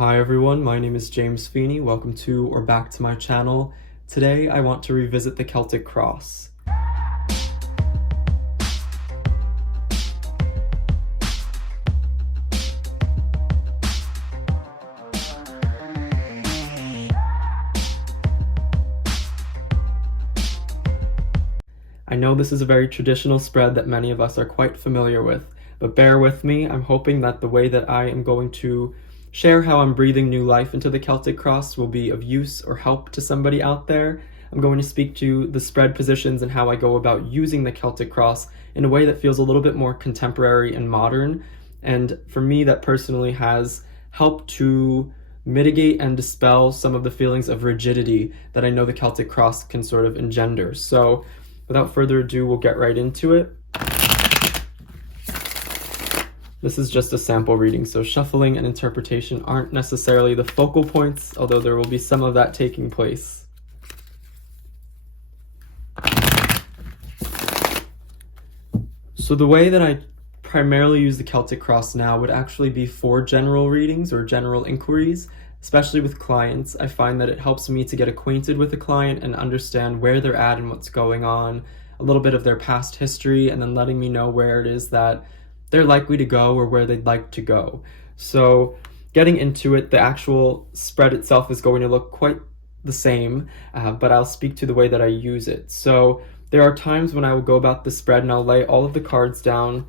Hi everyone, my name is James Feeney. Welcome to or back to my channel. Today I want to revisit the Celtic Cross. I know this is a very traditional spread that many of us are quite familiar with, but bear with me. I'm hoping that the way that I am going to share how I'm breathing new life into the Celtic Cross will be of use or help to somebody out there. I'm going to speak to the spread positions and how I go about using the Celtic Cross in a way that feels a little bit more contemporary and modern. And for me, that personally has helped to mitigate and dispel some of the feelings of rigidity that I know the Celtic Cross can sort of engender. So without further ado, we'll get right into it. This is just a sample reading, so shuffling and interpretation aren't necessarily the focal points, although there will be some of that taking place. So the way that I primarily use the Celtic Cross now would actually be for general readings or general inquiries, especially with clients. I find that it helps me to get acquainted with a client and understand where they're at and what's going on, a little bit of their past history, and then letting me know where it is that they're likely to go or where they'd like to go. So getting into it, the actual spread itself is going to look quite the same, but I'll speak to the way that I use it. So there are times when I will go about the spread and I'll lay all of the cards down,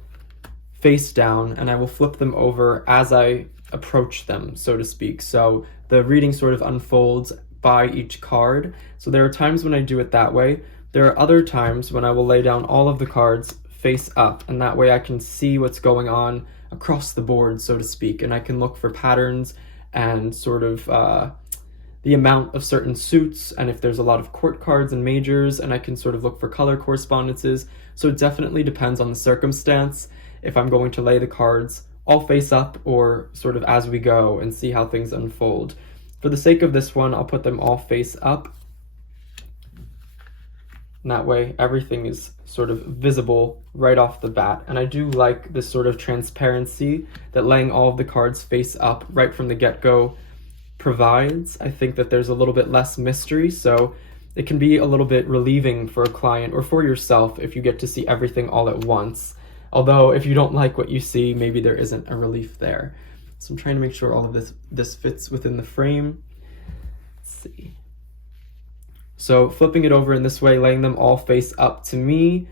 face down, and I will flip them over as I approach them, so to speak. So the reading sort of unfolds by each card. So there are times when I do it that way. There are other times when I will lay down all of the cards face up, and that way I can see what's going on across the board, so to speak, and I can look for patterns and sort of the amount of certain suits, and if there's a lot of court cards and majors, and I can sort of look for color correspondences. So it definitely depends on the circumstance if I'm going to lay the cards all face up or sort of as we go and see how things unfold. For the sake of this one, I'll put them all face up. And that way everything is sort of visible right off the bat. And I do like this sort of transparency that laying all of the cards face up right from the get-go provides. I think that there's a little bit less mystery, so it can be a little bit relieving for a client or for yourself if you get to see everything all at once. Although if you don't like what you see, maybe there isn't a relief there. So I'm trying to make sure all of this fits within the frame. Let's see. So flipping it over in this way, laying them all face up, to me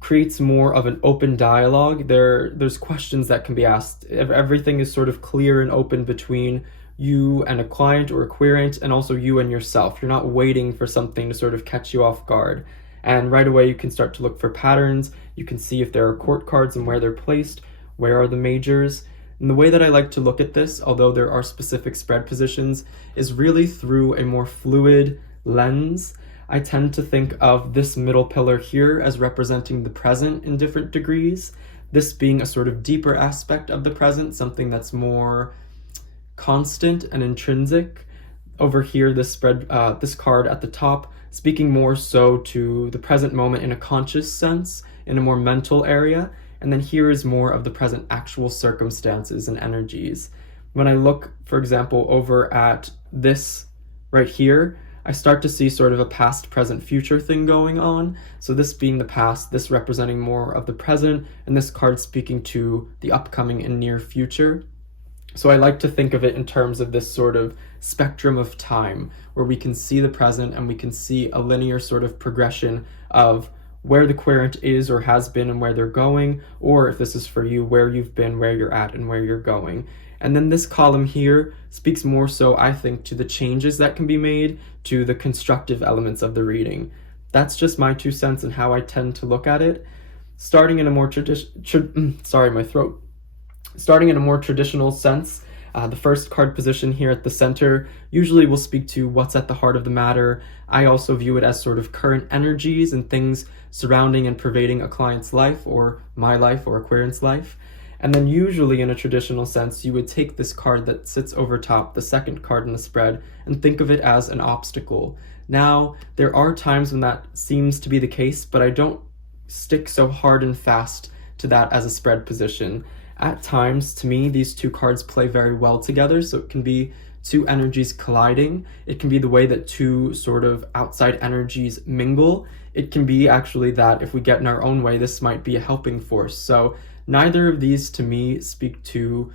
creates more of an open dialogue. There's questions that can be asked. Everything is sort of clear and open between you and a client or a querent, and also you and yourself. You're not waiting for something to sort of catch you off guard. And right away you can start to look for patterns. You can see if there are court cards and where they're placed, where are the majors. And the way that I like to look at this, although there are specific spread positions, is really through a more fluid lens. I tend to think of this middle pillar here as representing the present in different degrees, this being a sort of deeper aspect of the present, something that's more constant and intrinsic. Over here, this card at the top, speaking more so to the present moment in a conscious sense, in a more mental area, and then here is more of the present actual circumstances and energies. When I look, for example, over at this right here, I start to see sort of a past, present, future thing going on. So this being the past, this representing more of the present, and this card speaking to the upcoming and near future. So I like to think of it in terms of this sort of spectrum of time, where we can see the present and we can see a linear sort of progression of where the querent is or has been and where they're going, or if this is for you, where you've been, where you're at, and where you're going. And then this column here speaks more so, I think, to the changes that can be made, to the constructive elements of the reading. That's just my 2 cents and how I tend to look at it. Starting in a more Starting in a more traditional sense, the first card position here at the center usually will speak to what's at the heart of the matter. I also view it as sort of current energies and things surrounding and pervading a client's life or my life or a querent's life. And then usually in a traditional sense, you would take this card that sits over top, the second card in the spread, and think of it as an obstacle. Now, there are times when that seems to be the case, but I don't stick so hard and fast to that as a spread position. at times, to me, these two cards play very well together. So it can be two energies colliding. It can be the way that two sort of outside energies mingle. It can be actually that if we get in our own way, this might be a helping force. So neither of these to me speak to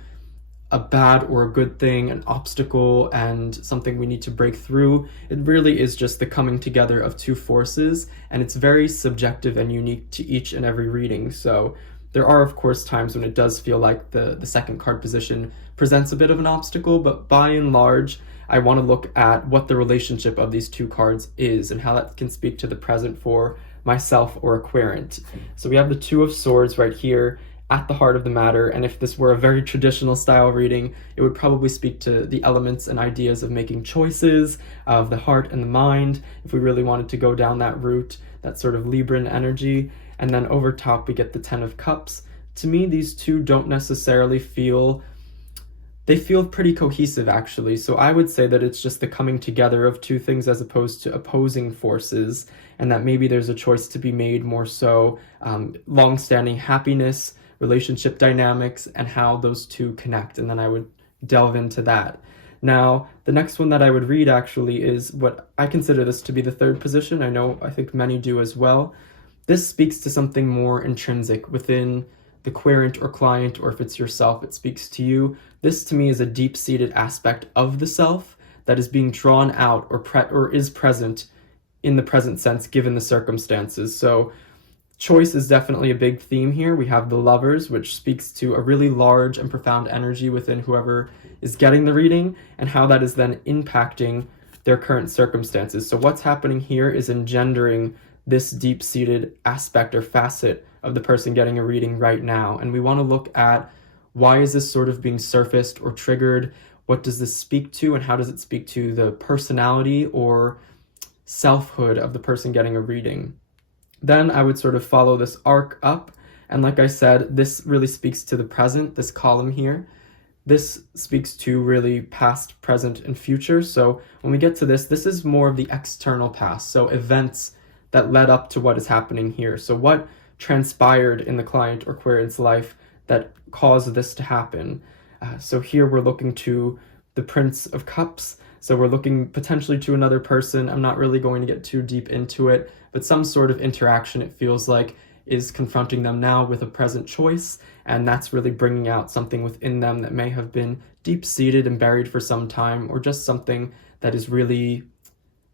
a bad or a good thing, an obstacle, and something we need to break through. It really is just the coming together of two forces, and it's very subjective and unique to each and every reading. So there are, of course, times when it does feel like the second card position presents a bit of an obstacle, but by and large, I want to look at what the relationship of these two cards is and how that can speak to the present for myself or a querent. So we have the Two of Swords right here at the heart of the matter, and if this were a very traditional style reading, it would probably speak to the elements and ideas of making choices, of the heart and the mind, if we really wanted to go down that route, that sort of Libran energy. And then over top we get the Ten of Cups. To me, these two don't necessarily feel, they feel pretty cohesive actually. So I would say that it's just the coming together of two things as opposed to opposing forces, and that maybe there's a choice to be made more so long-standing happiness, relationship dynamics, and how those two connect, and then I would delve into that. Now, the next one that I would read actually is what I consider this to be the third position. I think many do as well. This speaks to something more intrinsic within the querent or client, or if it's yourself, it speaks to you. This to me is a deep-seated aspect of the self that is being drawn out or is present in the present sense given the circumstances. So choice is definitely a big theme here. We have the Lovers, which speaks to a really large and profound energy within whoever is getting the reading, and how that is then impacting their current circumstances. So what's happening here is engendering this deep-seated aspect or facet of the person getting a reading right now. And we want to look at, why is this sort of being surfaced or triggered? What does this speak to, and how does it speak to the personality or selfhood of the person getting a reading? Then I would sort of follow this arc up, and like I said, this really speaks to the present, this column here. This speaks to really past, present, and future. So when we get to this is more of the external past, so events that led up to what is happening here. So what transpired in the client or querent's life that caused this to happen. So here we're looking to the Prince of Cups. So we're looking potentially to another person. I'm not really going to get too deep into it, but some sort of interaction, it feels like, is confronting them now with a present choice, and that's really bringing out something within them that may have been deep-seated and buried for some time, or just something that is really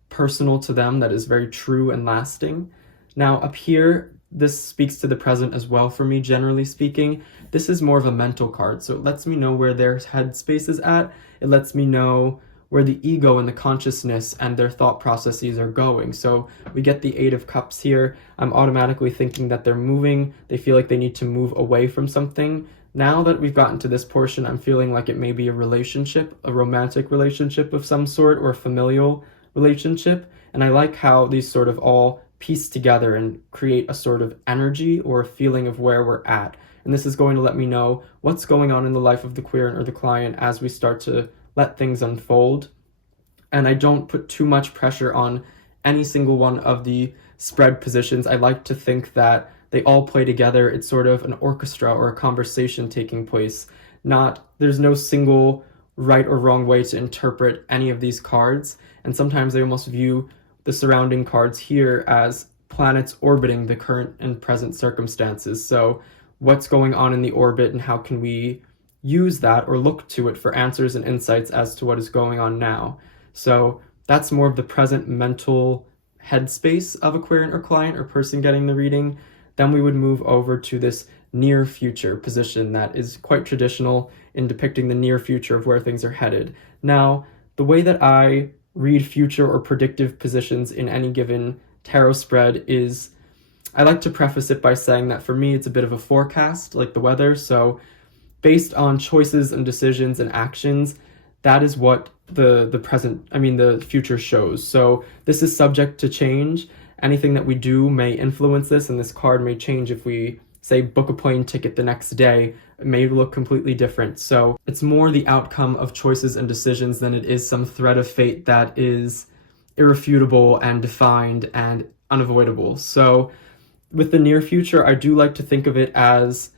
personal to them, that is very true and lasting. Now up here, this speaks to the present as well for me, generally speaking. This is more of a mental card, so it lets me know where their headspace is at. It lets me know where the ego and the consciousness and their thought processes are going. So we get the Eight of Cups here. I'm automatically thinking that they're moving. They feel like they need to move away from something. Now that we've gotten to this portion, I'm feeling like it may be a relationship, a romantic relationship of some sort, or a familial relationship. And I like how these sort of all piece together and create a sort of energy or a feeling of where we're at. And this is going to let me know what's going on in the life of the querent or the client as we start to let things unfold. And I don't put too much pressure on any single one of the spread positions. I like to think that they all play together. It's sort of an orchestra or a conversation taking place. There's no single right or wrong way to interpret any of these cards. And sometimes I almost view the surrounding cards here as planets orbiting the current and present circumstances. So what's going on in the orbit, and how can we use that or look to it for answers and insights as to what is going on now. So that's more of the present mental headspace of a querent or client or person getting the reading. Then we would move over to this near future position that is quite traditional in depicting the near future of where things are headed. Now, the way that I read future or predictive positions in any given tarot spread is, I like to preface it by saying that for me it's a bit of a forecast, like the weather. So based on choices and decisions and actions, that is what the future shows. So this is subject to change. Anything that we do may influence this, and this card may change if we, say, book a plane ticket the next day. It may look completely different. So it's more the outcome of choices and decisions than it is some thread of fate that is irrefutable and defined and unavoidable. So with the near future, I do like to think of it as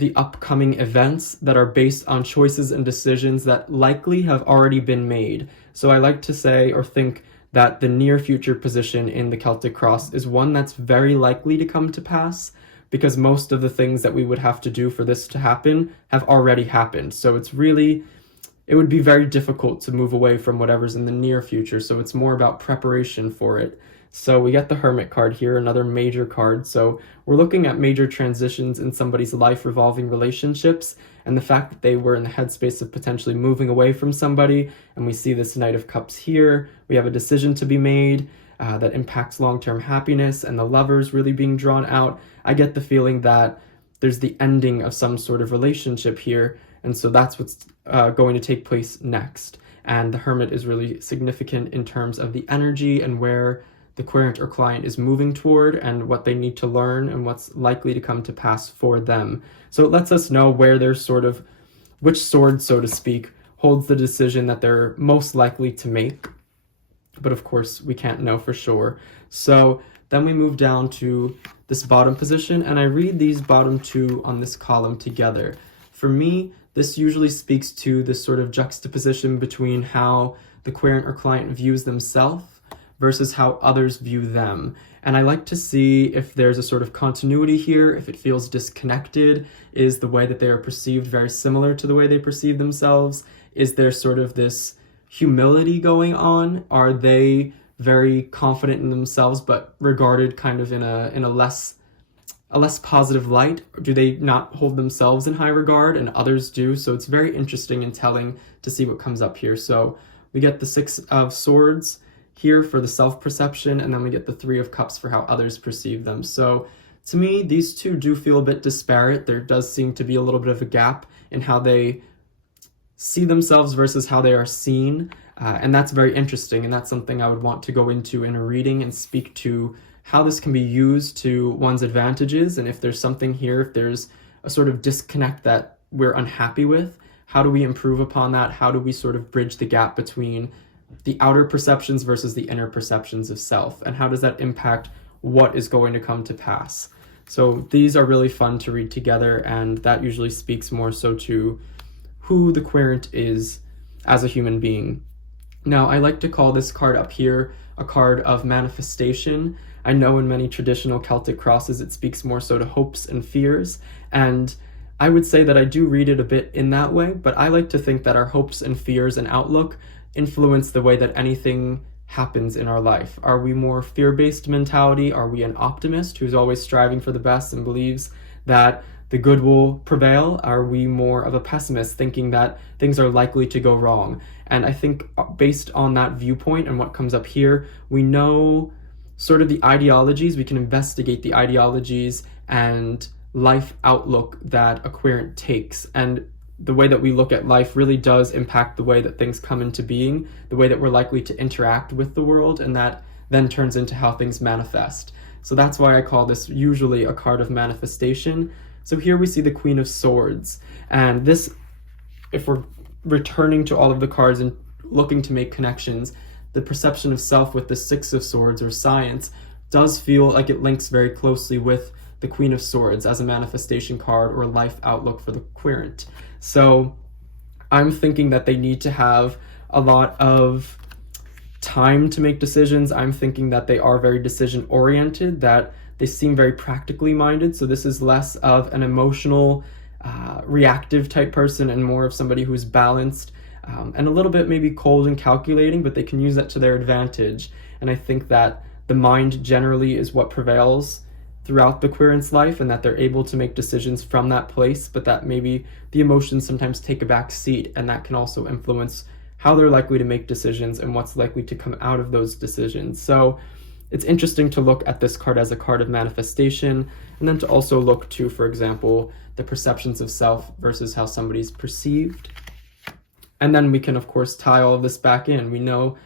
the upcoming events that are based on choices and decisions that likely have already been made. So I like to say or think that the near future position in the Celtic Cross is one that's very likely to come to pass, because most of the things that we would have to do for this to happen have already happened. So it would be very difficult to move away from whatever's in the near future. So it's more about preparation for it. So we get the Hermit card here, another major card. So we're looking at major transitions in somebody's life revolving relationships, and the fact that they were in the headspace of potentially moving away from somebody. And we see this Knight of Cups here. We have a decision to be made that impacts long-term happiness, and the Lovers really being drawn out. I get the feeling that there's the ending of some sort of relationship here, and so that's what's going to take place next. And the Hermit is really significant in terms of the energy and where the querent or client is moving toward and what they need to learn and what's likely to come to pass for them. So it lets us know where there's which sword, so to speak, holds the decision that they're most likely to make. But of course, we can't know for sure. So then we move down to this bottom position, and I read these bottom two on this column together. For me, this usually speaks to this sort of juxtaposition between how the querent or client views themselves versus how others view them. And I like to see if there's a sort of continuity here, if it feels disconnected. Is the way that they are perceived very similar to the way they perceive themselves? Is there sort of this humility going on? Are they very confident in themselves but regarded kind of in a less positive light? Do they not hold themselves in high regard and others do? So it's very interesting and telling to see what comes up here. So we get the Six of Swords here for the self-perception, and then we get the Three of Cups for how others perceive them. So to me, these two do feel a bit disparate. There does seem to be a little bit of a gap in how they see themselves versus how they are seen. And that's very interesting, and that's something I would want to go into in a reading and speak to how this can be used to one's advantages, and if there's something here, if there's a sort of disconnect that we're unhappy with, how do we improve upon that? How do we sort of bridge the gap between the outer perceptions versus the inner perceptions of self, and how does that impact what is going to come to pass? So these are really fun to read together, and that usually speaks more so to who the querent is as a human being. Now, I like to call this card up here a card of manifestation. I know in many traditional Celtic crosses it speaks more so to hopes and fears, and I would say that I do read it a bit in that way, but I like to think that our hopes and fears and outlook influence the way that anything happens in our life. Are we more fear-based mentality? Are we an optimist who's always striving for the best and believes that the good will prevail? Are we more of a pessimist, thinking that things are likely to go wrong? And I think based on that viewpoint and what comes up here, we know sort of the ideologies, we can investigate the ideologies and life outlook that a querent takes. And the way that we look at life really does impact the way that things come into being, the way that we're likely to interact with the world, and that then turns into how things manifest. So that's why I call this usually a card of manifestation. So here we see the Queen of Swords, and this, if we're returning to all of the cards and looking to make connections, the perception of self with the Six of Swords or science does feel like it links very closely with the Queen of Swords as a manifestation card or life outlook for the querent. So I'm thinking that they need to have a lot of time to make decisions. I'm thinking that they are very decision oriented, that they seem very practically minded. So this is less of an emotional, reactive type person and more of somebody who's balanced and a little bit maybe cold and calculating, but they can use that to their advantage. And I think that the mind generally is what prevails throughout the querent's life, and that they're able to make decisions from that place, but that maybe the emotions sometimes take a back seat, and that can also influence how they're likely to make decisions and what's likely to come out of those decisions. So it's interesting to look at this card as a card of manifestation, and then to also look to, for example, the perceptions of self versus how somebody's perceived. And then we can, of course, tie all of this back in. We know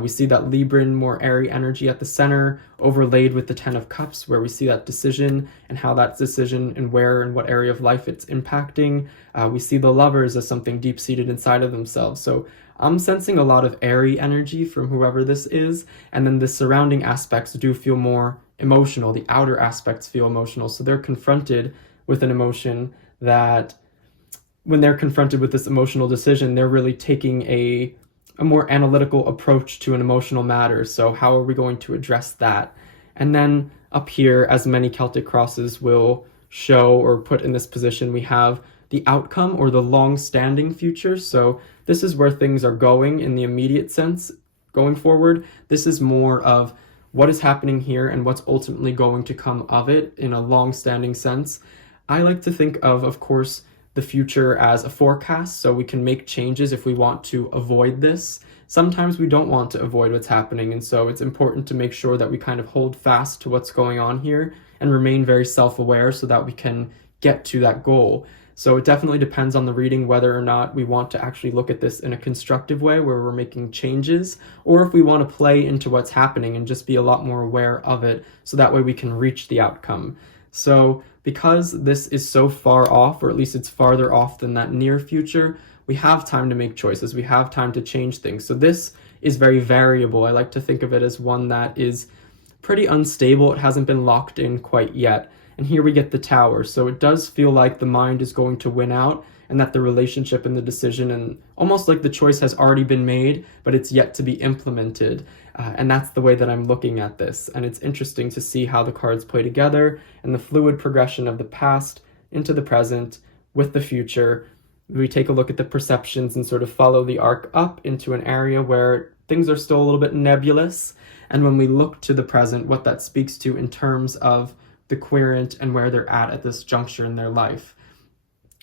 we see that Libran, more airy energy at the center, overlaid with the Ten of Cups, where we see that decision and how that decision and where and what area of life it's impacting. We see the Lovers as something deep-seated inside of themselves. So I'm sensing a lot of airy energy from whoever this is, and then the surrounding aspects do feel more emotional. The outer aspects feel emotional, so they're confronted with an emotion that when they're confronted with this emotional decision, they're really taking a more analytical approach to an emotional matter. So how are we going to address that? And then up here, as many Celtic crosses will show or put in this position, we have the outcome or the long-standing future. So this is where things are going in the immediate sense going forward. This is more of what is happening here and what's ultimately going to come of it in a long-standing sense. I like to think of course, the future as a forecast, so we can make changes if we want to avoid this. Sometimes we don't want to avoid what's happening, and so it's important to make sure that we kind of hold fast to what's going on here and remain very self-aware so that we can get to that goal. So it definitely depends on the reading whether or not we want to actually look at this in a constructive way where we're making changes, or if we want to play into what's happening and just be a lot more aware of it so that way we can reach the outcome. So because this is so far off, or at least it's farther off than that near future, we have time to make choices. We have time to change things. So this is very variable. I like to think of it as one that is pretty unstable. It hasn't been locked in quite yet. And here we get the Tower. So it does feel like the mind is going to win out, and that the relationship and the decision and almost like the choice has already been made, but it's yet to be implemented. And that's the way that I'm looking at this. And it's interesting to see how the cards play together and the fluid progression of the past into the present with the future. We take a look at the perceptions and sort of follow the arc up into an area where things are still a little bit nebulous. And when we look to the present, what that speaks to in terms of the querent and where they're at this juncture in their life.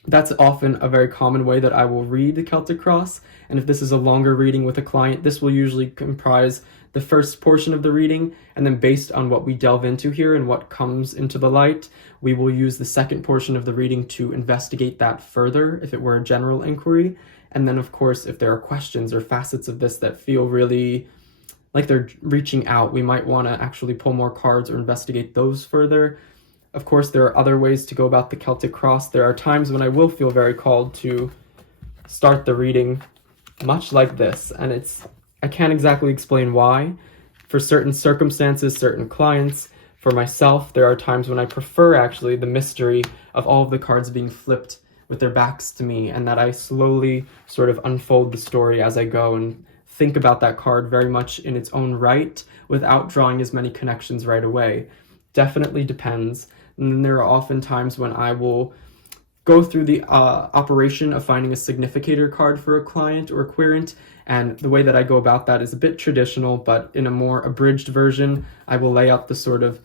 That's often a very common way that I will read the Celtic Cross. And if this is a longer reading with a client, this will usually comprise the first portion of the reading, and then based on what we delve into here and what comes into the light, we will use the second portion of the reading to investigate that further if it were a general inquiry. And then of course, if there are questions or facets of this that feel really like they're reaching out, we might want to actually pull more cards or investigate those further. Of course, there are other ways to go about the Celtic Cross. There are times when I will feel very called to start the reading much like this, and I can't exactly explain why. For certain circumstances, certain clients, for myself, there are times when I prefer actually the mystery of all of the cards being flipped with their backs to me, and that I slowly sort of unfold the story as I go and think about that card very much in its own right without drawing as many connections right away. Definitely depends. And then there are often times when I will go through the operation of finding a significator card for a client or a querent, and the way that I go about that is a bit traditional, but in a more abridged version, I will lay out the sort of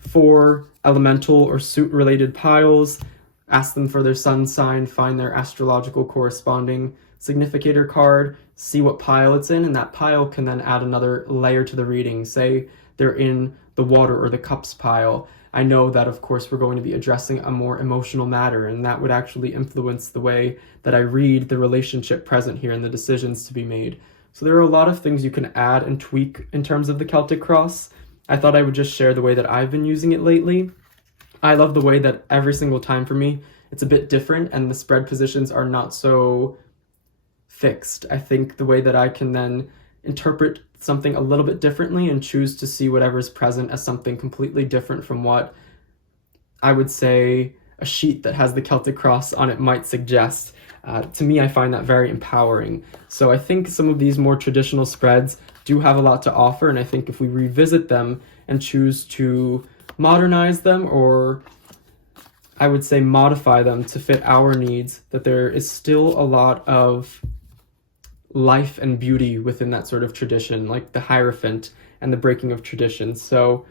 4 elemental or suit-related piles, ask them for their sun sign, find their astrological corresponding significator card, see what pile it's in, and that pile can then add another layer to the reading. Say they're in the water or the cups pile. I know that, of course, we're going to be addressing a more emotional matter, and that would actually influence the way that I read the relationship present here and the decisions to be made. So there are a lot of things you can add and tweak in terms of the Celtic Cross. I thought I would just share the way that I've been using it lately. I love the way that every single time for me, it's a bit different, and the spread positions are not so fixed. I think the way that I can then interpret something a little bit differently and choose to see whatever is present as something completely different from what I would say a sheet that has the Celtic Cross on it might suggest. To me, I find that very empowering. So I think some of these more traditional spreads do have a lot to offer, and I think if we revisit them and choose to modernize them, or I would say modify them to fit our needs, that there is still a lot of life and beauty within that sort of tradition, like the Hierophant and the breaking of traditions. So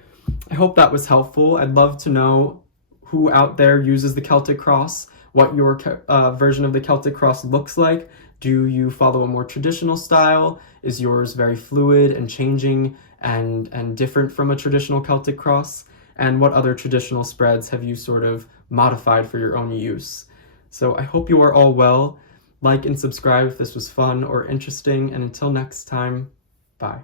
I hope that was helpful. I'd love to know who out there uses the Celtic Cross, what your version of the Celtic Cross looks like. Do you follow a more traditional style? Is yours very fluid and changing and different from a traditional Celtic Cross? And what other traditional spreads have you sort of modified for your own use? So I hope you are all well. Like and subscribe if this was fun or interesting, and until next time, bye.